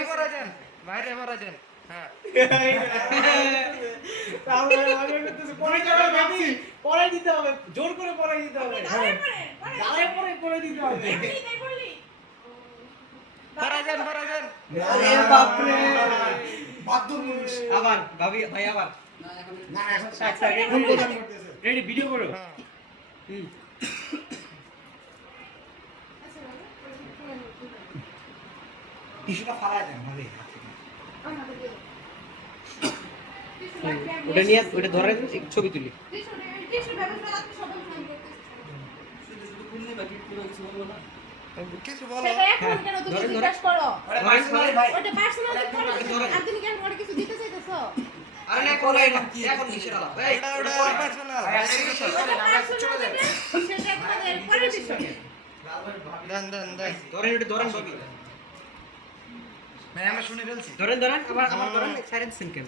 করা হ্যাঁ জোর করে পরে দিতে হবে গালে পরে পরে দিতে হবে করা যান করা যান রেডি ভিডিও করো। হ্যাঁ। টিস্যুটা ফালা ওটা নিয়ে ওটা ধরে ছবি তুলি। কিছু বলো। এখন কেন তুমি ধরেন, জিজ্ঞাসা করো আরে ভাই ওটা পার্সোনাল ধরেন। আর তুমি কেন ওটা কিছু দিতে চাইতেছো আরে না করে এখন কিসের আলাপ? এই ওটা পার্সোনাল সেটা তোমাদের পরে বিষয় দেন দেন দেন। ধরেন ওটা ধরেন ভাবি মানে আমরা শুনে ফেলছি। ধরেন ধরেন। আবার আবার ধরেন সাইলেন্স কেন?